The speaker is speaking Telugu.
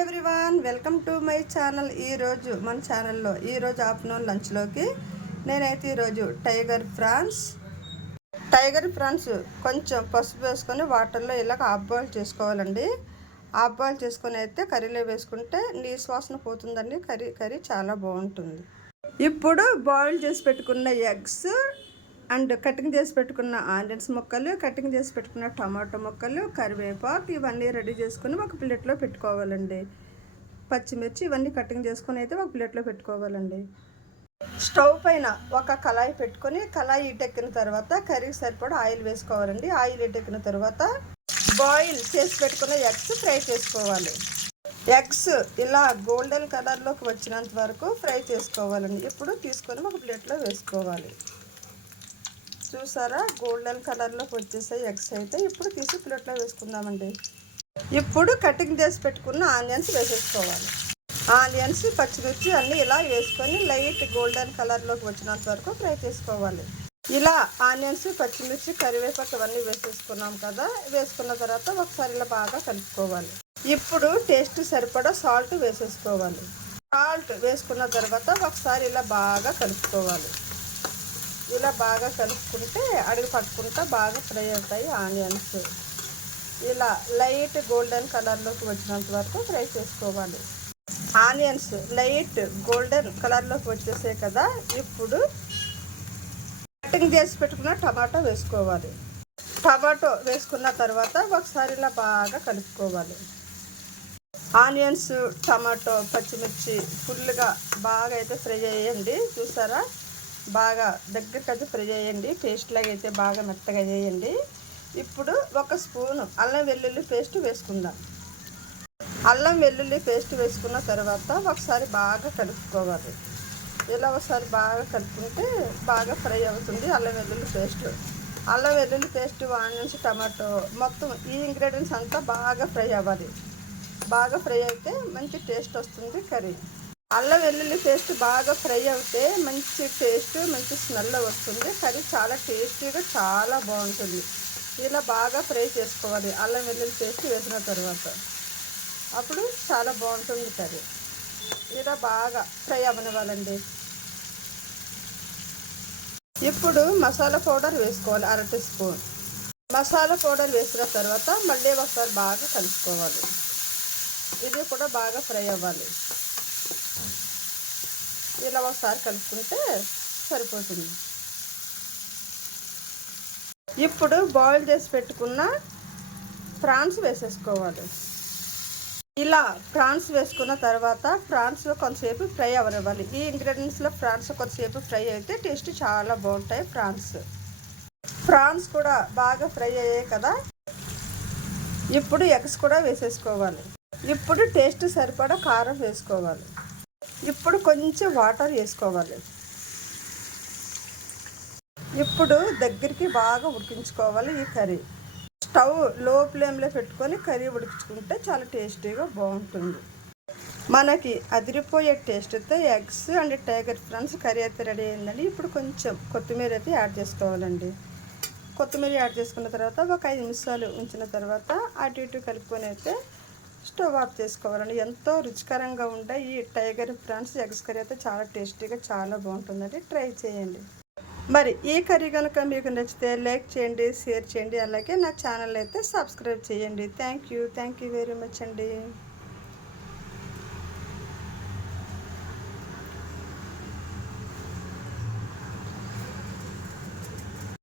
Everyone, welcome to my channel. ఈరోజు మన ఛానల్లో ఈరోజు ఆఫ్టర్నూన్ లంచ్లోకి నేనైతే ఈరోజు టైగర్ ప్రాన్స్ కొంచెం పసుపు వేసుకొని వాటర్లో ఇలా హాఫ్ బాయిల్ చేసుకోవాలండి. హాఫ్ బాయిల్ చేసుకొని అయితే కర్రీలో వేసుకుంటే నీసు వాసన పోతుందండి. కర్రీ చాలా బాగుంటుంది. ఇప్పుడు బాయిల్ చేసి పెట్టుకున్న ఎగ్స్ అండ్ కటింగ్ చేసి పెట్టుకున్న ఆనియన్స్ ముక్కలు, కటింగ్ చేసి పెట్టుకున్న టమాటో ముక్కలు, కరివేపాకు ఇవన్నీ రెడీ చేసుకుని ఒక ప్లేట్లో పెట్టుకోవాలండి. పచ్చిమిర్చి ఇవన్నీ కటింగ్ చేసుకుని అయితే ఒక ప్లేట్లో పెట్టుకోవాలండి. స్టవ్ పైన ఒక కళాయి పెట్టుకొని కళాయి ఈటెక్కిన తర్వాత కర్రీకి సరిపడా ఆయిల్ వేసుకోవాలండి. ఆయిల్ ఈటెక్కిన తర్వాత బాయిల్ చేసి పెట్టుకున్న ఎగ్స్ ఫ్రై చేసుకోవాలి. ఎగ్స్ ఇలా గోల్డెన్ కలర్లోకి వచ్చినంత వరకు ఫ్రై చేసుకోవాలండి. ఇప్పుడు తీసుకొని ఒక ప్లేట్లో వేసుకోవాలి. చూసారా, గోల్డెన్ కలర్లోకి వచ్చేసాయి ఎగ్స్ అయితే. ఇప్పుడు తీసి ప్లేట్లో వేసుకుందామండి. ఇప్పుడు కటింగ్ చేసి పెట్టుకున్న ఆనియన్స్ వేసేసుకోవాలి. ఆనియన్స్, పచ్చిమిర్చి అన్నీ ఇలా వేసుకొని లైట్ గోల్డెన్ కలర్లోకి వచ్చినంత వరకు ఫ్రై చేసుకోవాలి. ఇలా ఆనియన్స్, పచ్చిమిర్చి, కరివేపాకు ఇవన్నీ వేసేసుకున్నాం కదా. వేసుకున్న తర్వాత ఒకసారి ఇలా బాగా కలుపుకోవాలి. ఇప్పుడు టేస్ట్ సరిపడా సాల్ట్ వేసేసుకోవాలి. సాల్ట్ వేసుకున్న తర్వాత ఒకసారి ఇలా బాగా కలుపుకోవాలి. ఇలా బాగా కలుపుకుంటే అడుగు పట్టుకుంటా బాగా ఫ్రై అవుతాయి ఆనియన్స్. ఇలా లైట్ గోల్డెన్ కలర్లోకి వచ్చినంత వరకు ఫ్రై చేసుకోవాలి. ఆనియన్స్ లైట్ గోల్డెన్ కలర్లోకి వచ్చేసాయి కదా. ఇప్పుడు కటింగ్ చేసి పెట్టుకున్న టమాటో వేసుకోవాలి. టమాటో వేసుకున్న తర్వాత ఒకసారి ఇలా బాగా కలుపుకోవాలి. ఆనియన్స్, టమాటో, పచ్చిమిర్చి ఫుల్గా బాగా అయితే ఫ్రై చేయండి. చూసారా, బాగా దగ్గరికి అయితే ఫ్రై చేయండి. పేస్ట్ లాగా అయితే బాగా మెత్తగా చేయండి. ఇప్పుడు ఒక స్పూను అల్లం వెల్లుల్లి పేస్ట్ వేసుకుందాం. అల్లం వెల్లుల్లి పేస్ట్ వేసుకున్న తర్వాత ఒకసారి బాగా కలుపుకోవాలి. ఇలా ఒకసారి బాగా కలుపుకుంటే బాగా ఫ్రై అవుతుంది అల్లం వెల్లుల్లి పేస్ట్. అల్లం వెల్లుల్లి పేస్ట్, ఆనియన్స్, టమాటో మొత్తం ఈ ఇంగ్రీడియంట్స్ అంతా బాగా ఫ్రై అవ్వాలి. బాగా ఫ్రై అయితే మంచి టేస్ట్ వస్తుంది కర్రీ. అల్లం వెల్లుల్లి పేస్ట్ బాగా ఫ్రై అవుతే మంచి టేస్ట్, మంచి స్మెల్ వస్తుంది. కర్రీ చాలా టేస్టీగా చాలా బాగుంటుంది. ఇలా బాగా ఫ్రై చేసుకోవాలి అల్లం వెల్లుల్లి పేస్ట్ వేసిన తర్వాత. అప్పుడు చాలా బాగుంటుంది కర్రీ. ఇలా బాగా ఫ్రై అవ్వనివ్వాలండి. ఇప్పుడు మసాలా పౌడర్ వేసుకోవాలి 1/2 టీ స్పూన్. మసాలా పౌడర్ వేసిన తర్వాత మళ్ళీ ఒకసారి బాగా కలుపుకోవాలి. ఇది కూడా బాగా ఫ్రై అవ్వాలి. ఇలా ఒకసారి కలుపుకుంటే సరిపోతుంది. ఇప్పుడు బాయిల్ చేసి పెట్టుకున్న ప్రాన్స్ వేసేసుకోవాలి. ఇలా ప్రాన్స్ వేసుకున్న తర్వాత ప్రాన్స్ కొంతసేపు ఫ్రై అవ్వనివ్వాలి. ఈ ఇంగ్రీడియంట్స్లో ప్రాన్స్ కొంతసేపు ఫ్రై అయితే టేస్ట్ చాలా బాగుంటాయి. ప్రాన్స్ కూడా బాగా ఫ్రై అయ్యాయి కదా. ఇప్పుడు ఎగ్స్ కూడా వేసేసుకోవాలి. ఇప్పుడు టేస్ట్ సరిపడా కారం వేసుకోవాలి. ఇప్పుడు కొంచెం వాటర్ వేసుకోవాలి. ఇప్పుడు దగ్గరికి బాగా ఉడికించుకోవాలి ఈ కర్రీ. స్టవ్ లో ఫ్లేమ్లో పెట్టుకొని కర్రీ ఉడికించుకుంటే చాలా టేస్టీగా బాగుంటుంది. మనకి అదిరిపోయే టేస్ట్తో eggs and tiger prawns curry అయితే రెడీ అయిందండి. ఇప్పుడు కొంచెం కొత్తిమీర అయితే యాడ్ చేసుకోవాలండి. కొత్తిమీర యాడ్ చేసుకున్న తర్వాత ఒక 5 నిమిషాలు ఉంచిన తర్వాత అటు ఇటు కలుపుకొని అయితే స్టవ్ ఆఫ్ చేసుకోవాలండి. ఎంతో రుచికరంగా ఉండే ఈ టైగర్ ప్రాన్స్ ఎగ్స్ కర్రీ అయితే చాలా టేస్టీగా చాలా బాగుంటుందండి. ట్రై చేయండి. మరి ఈ కర్రీ కనుక మీకు నచ్చితే లైక్ చేయండి, షేర్ చేయండి, అలాగే నా ఛానల్ అయితే సబ్స్క్రైబ్ చేయండి. థ్యాంక్ యూ వెరీ మచ్ అండి.